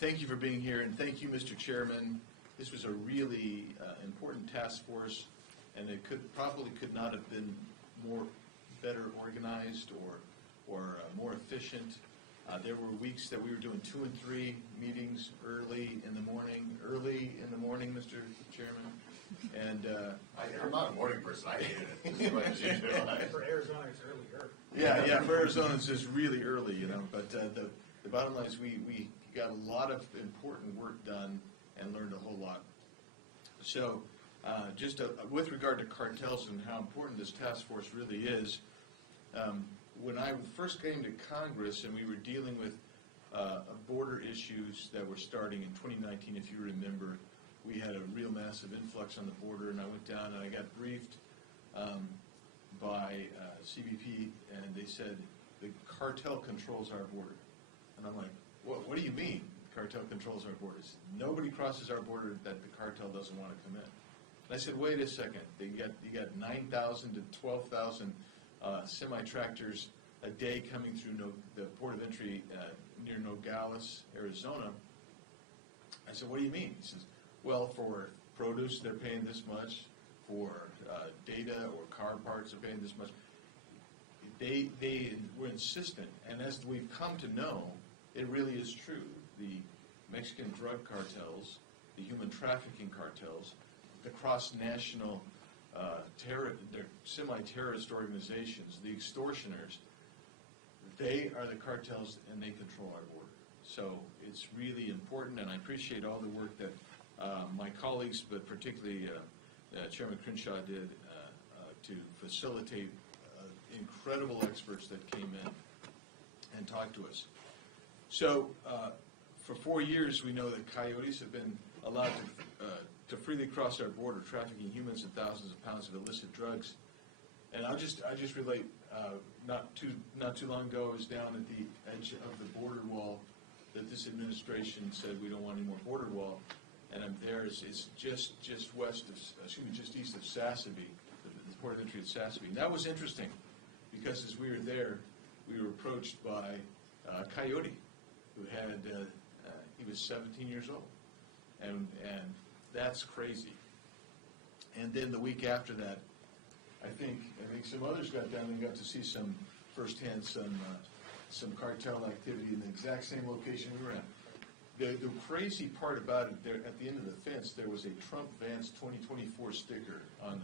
Thank you for being here, and thank you, Mr. Chairman. This was a really important task force, and it probably could not have been better organized or more efficient. There were weeks that we were doing 2 and 3 meetings early in the morning, Mr. Chairman. And I'm not a morning person. I hate it. For Arizona, it's earlier. Yeah. For Arizona, it's just really early, you know. But the bottom line is we got a lot of important work done and learned a whole lot. So, with regard to cartels and how important this task force really is, when I first came to Congress and we were dealing with border issues that were starting in 2019, if you remember, we had a real massive influx on the border, and I went down and I got briefed by CBP, and they said the cartel controls our border. And I'm like, what do you mean cartel controls our borders? Nobody crosses our border that the cartel doesn't want to come in. And I said, wait a second. You got 9,000 to 12,000 semi-tractors a day coming through the port of entry near Nogales, Arizona. I said, what do you mean? He says, well, for produce, they're paying this much. For data or car parts, they're paying this much. They were insistent, and as we've come to know, it really is true. The Mexican drug cartels, the human trafficking cartels, the cross-national they're semi-terrorist organizations, the extortioners, they are the cartels and they control our border. So it's really important, and I appreciate all the work that my colleagues, but particularly Chairman Crenshaw did to facilitate incredible experts that came in and talked to us. So for 4 years, we know that coyotes have been allowed to freely cross our border, trafficking humans and thousands of pounds of illicit drugs. And I'll just relate. Not too long ago, I was down at the edge of the border wall that this administration said we don't want any more border wall, and I'm there. It's just east of Sassabee, the port of entry at Sassabee. And that was interesting because as we were there, we were approached by a coyote who had he was 17 years old, and that's crazy. And then the week after that, I think some others got down and got to see some firsthand some cartel activity in the exact same location we were at. The crazy part about it, there at the end of the fence, there was a Trump Vance 2024 sticker on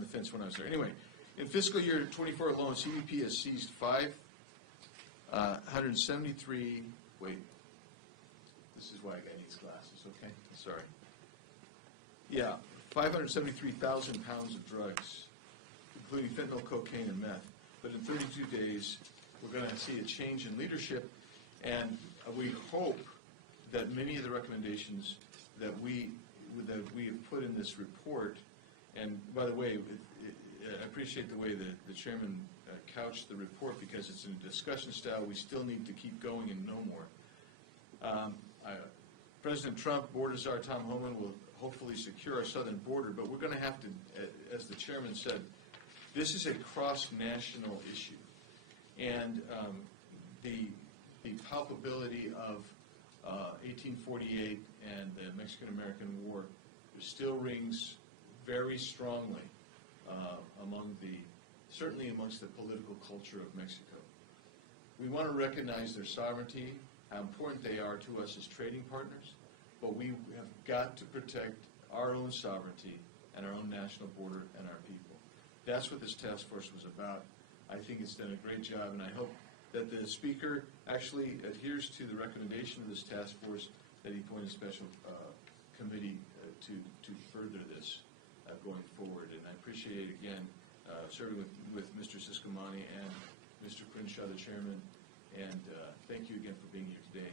the fence when I was there. Anyway, in fiscal year 24 alone, CBP has seized 573. Wait, this is why I got these glasses. Okay, sorry. Yeah, 573,000 pounds of drugs, including fentanyl, cocaine, and meth. But in 32 days, we're going to see a change in leadership, and we hope that many of the recommendations that we have put in this report, and by the way, I appreciate the way the chairman couched the report because it's in a discussion style. We still need to keep going and know more. President Trump, border czar Tom Homan will hopefully secure our southern border, but we're going to have to, as the chairman said, this is a cross-national issue, and the palpability of 1848 and the Mexican-American War still rings very strongly certainly amongst the political culture of Mexico. We want to recognize their sovereignty, how important they are to us as trading partners, but we have got to protect our own sovereignty and our own national border and our people. That's what this task force was about. I think it's done a great job, and I hope that the speaker actually adheres to the recommendation of this task force, that he appoint a special committee to further this going forward. And I appreciate, again, serving with Mr. Siscomani and Mr. Crenshaw, the chairman, and thank you again for being here today.